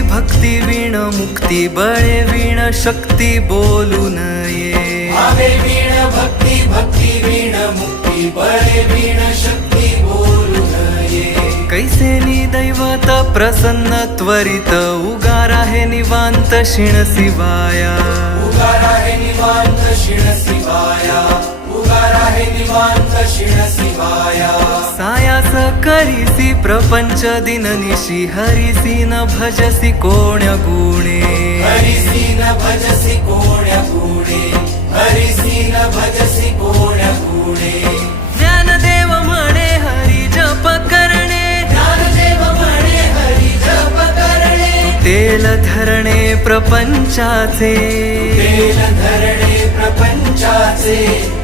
भक्ती विण मुक्ती बळे विण शक्ती बोलू नये. वीण भक्ती भक्ती वीण मुक्ती बळे वीण शक्ती बोलू नये. कैसे नि दैवत प्रसन्न त्वरित उगार आहे निवांत शिण शिवाया. उगार आहे निवांत शिण शिवाया. उगार आहे निवांत शिण शिवाया. सायास करीसी प्रपंच दिननिशी हरिसी न भजसी कोण्या गुणे। हरिसी न भजसी कोण्या गुणे। हरिसी न भजसी कोण्या गुणे। ज्ञानदेव म्हणे हरी जप करणे। ज्ञानदेव म्हणे हरी जप करणे। तेल धरणे प्रपंचाचे। तुटेल धरणे प्रपंचाचे।